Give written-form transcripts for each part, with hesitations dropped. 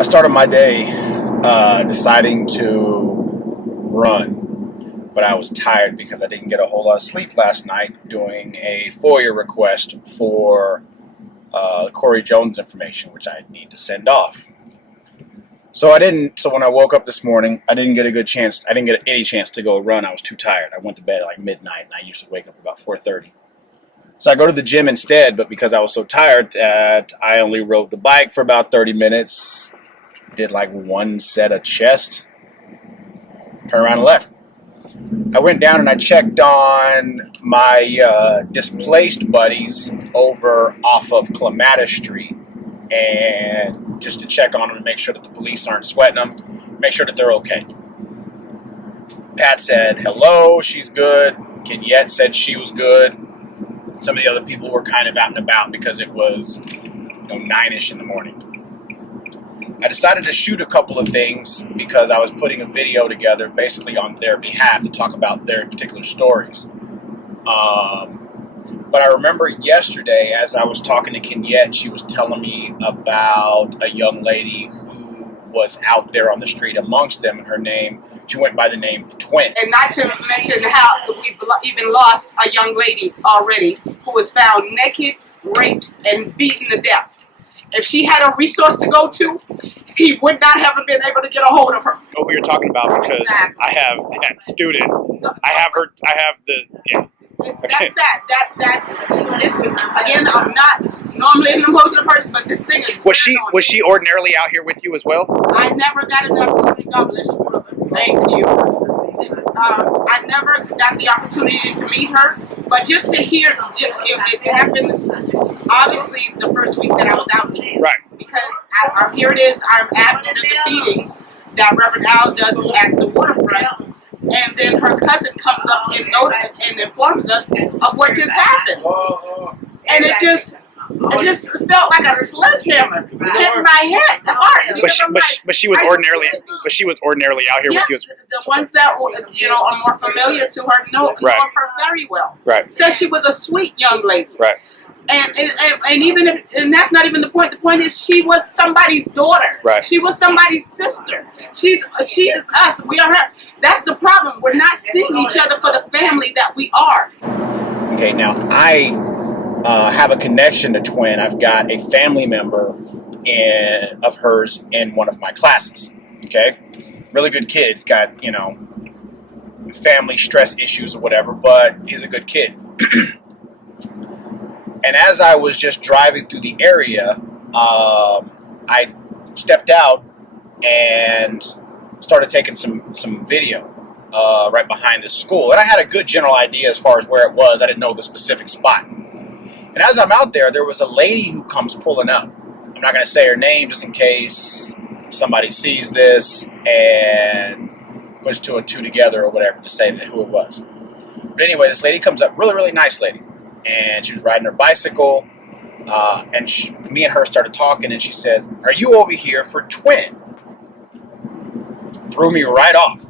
I started my day deciding to run, but I was tired because I didn't get a whole lot of sleep last night doing a FOIA request for Corey Jones information, which I need to send off. So when I woke up this morning, I didn't get a good chance. I didn't get any chance to go run. I was too tired. I went to bed at like midnight, and I usually wake up about 4:30. So I go to the gym instead, but because I was so tired that I only rode the bike for about 30 minutes, did like one set of chest, turned around and left. I went down and I checked on my displaced buddies over off of Clematis Street, and just to check on them and make sure that the police aren't sweating them, make sure that they're okay. Pat said hello, she's good. Kenyette said she was good. Some of the other people were kind of out and about because it was 9-ish in the morning. I decided to shoot a couple of things because I was putting a video together basically on their behalf to talk about their particular stories. But I remember yesterday as I was talking to Kenyette, she was telling me about a young lady who was out there on the street amongst them, and she went by the name of Twin. And not to mention how we've even lost a young lady already who was found naked, raped, and beaten to death. If she had a resource to go to, he would not have been able to get a hold of her. I know who you're talking about because exactly. I have that student. That's sad. This is, again, I'm not normally an emotional person, but this thing is. Was she ordinarily out here with you as well? I never got an opportunity. God bless you. Thank you. I never got the opportunity to meet her, but just to hear it happened. Obviously, the first week that I was out here, right? Because here it is. I'm at one of the feedings that Reverend Al does at the waterfront. And then her cousin comes up and informs us of what just happened. And it just felt like a sledgehammer hit my heart. But she was ordinarily out here with you. The ones that are more familiar to her know of her very well. Right. Says she was a sweet young lady. Right. And even if that's not even the point. The point is she was somebody's daughter. Right. She was somebody's sister. She is us. We are her. That's the problem. We're not seeing each other for the family that we are. Okay, now I have a connection to Twin. I've got a family member of hers in one of my classes. Okay, really good kid. He's got family stress issues or whatever, but he's a good kid. And as I was just driving through the area, I stepped out and started taking some video right behind the school. And I had a good general idea as far as where it was. I didn't know the specific spot. And as I'm out there, there was a lady who comes pulling up. I'm not going to say her name just in case somebody sees this and puts two and two together or whatever to say who it was. But anyway, this lady comes up, really, really nice lady. And she was riding her bicycle, and me and her started talking, and she says, "Are you over here for Twin?" Threw me right off,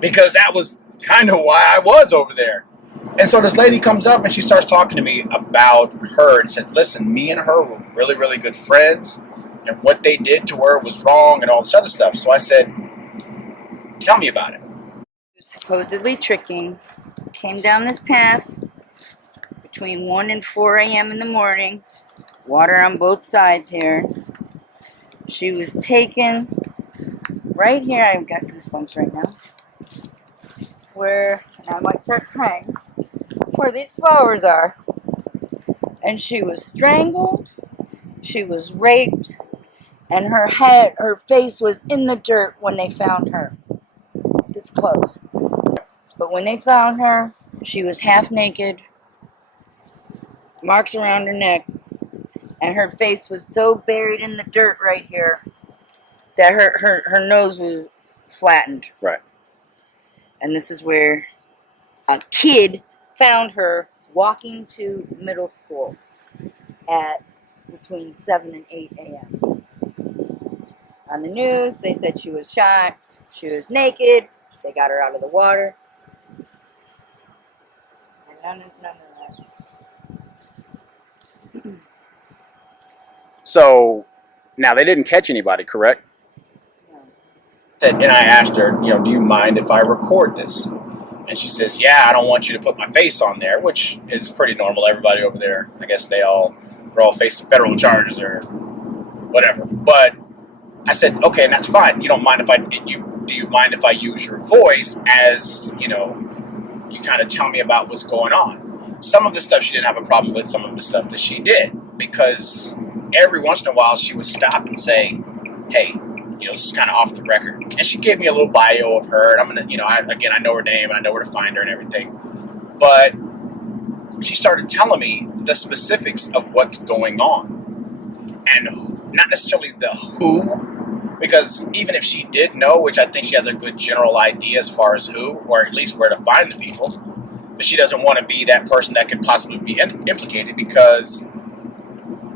because that was kind of why I was over there. And so this lady comes up, and she starts talking to me about her, and said, "Listen, me and her were really, really good friends, and what they did to her was wrong, and all this other stuff." So I said, "Tell me about it." Supposedly tricking, came down this path between 1 and 4 a.m. in the morning, water on both sides here. She was taken right here. I've got goosebumps right now. Where, and I might start crying, where these flowers are. And she was strangled, she was raped, and her face was in the dirt when they found her. This close. But when they found her, she was half naked, marks around her neck, and her face was so buried in the dirt right here that her nose was flattened. Right. And this is where a kid found her walking to middle school at between 7 and 8 a.m. On the news, they said she was shot, she was naked, they got her out of the water. And none of that. So Now, they didn't catch anybody, correct? And I asked her, do you mind if I record this? And she says, yeah, I don't want you to put my face on there, which is pretty normal. Everybody over there, I guess they're all facing federal charges or whatever. But I said, okay, and that's fine. You don't mind if do you mind if I use your voice as, you kind of tell me about what's going on? Some of the stuff she didn't have a problem with, some of the stuff that she did, because every once in a while she would stop and say, hey, this is kind of off the record. And she gave me a little bio of her, and I'm going to, I know her name, and I know where to find her and everything. But she started telling me the specifics of what's going on. And not necessarily the who, because even if she did know, which I think she has a good general idea as far as who, or at least where to find the people, but she doesn't want to be that person that could possibly be implicated, because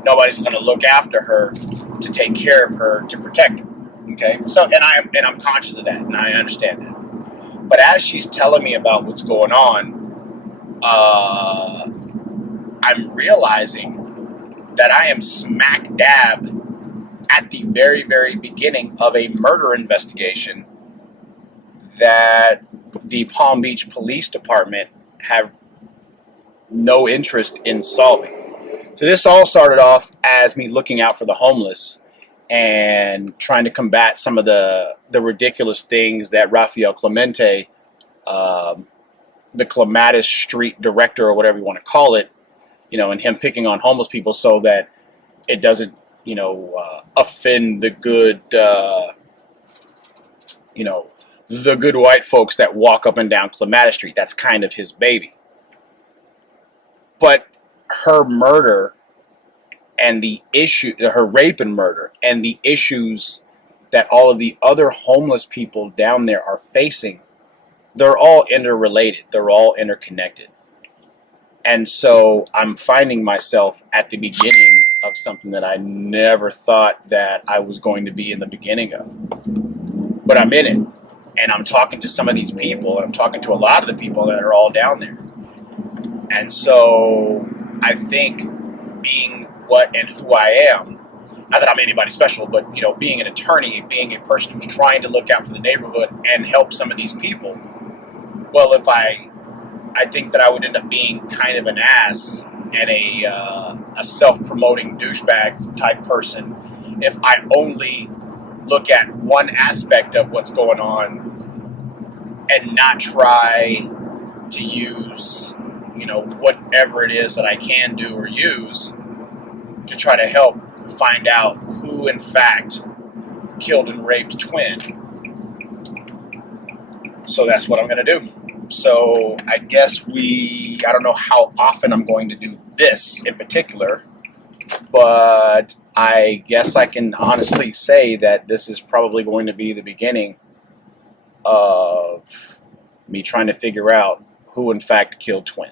nobody's going to look after her to take care of her, to protect her. Okay, so and I'm conscious of that, and I understand that. But as she's telling me about what's going on, I'm realizing that I am smack dab at the very, very beginning of a murder investigation that the Palm Beach Police Department have no interest in solving. So this all started off as me looking out for the homeless and trying to combat some of the ridiculous things that Rafael Clemente, the Clematis Street director or whatever you want to call it, and him picking on homeless people so that it doesn't, offend the good, the good white folks that walk up and down Clematis Street. That's kind of his baby. But her murder and the issue, her rape and murder, and the issues that all of the other homeless people down there are facing, they're all interrelated. They're all interconnected. And so I'm finding myself at the beginning of something that I never thought that I was going to be in the beginning of. But I'm in it. And I'm talking to some of these people, and I'm talking to a lot of the people that are all down there. And so I think being what and who I am, not that I'm anybody special, but being an attorney, being a person who's trying to look out for the neighborhood and help some of these people, well, if I think that I would end up being kind of an ass and a self-promoting douchebag type person if I only look at one aspect of what's going on and not try to use whatever it is that I can do or use to try to help find out who in fact killed and raped Twin. So that's what I'm going to do. So I guess I don't know how often I'm going to do this in particular, but I guess I can honestly say that this is probably going to be the beginning of me trying to figure out who in fact killed Twin.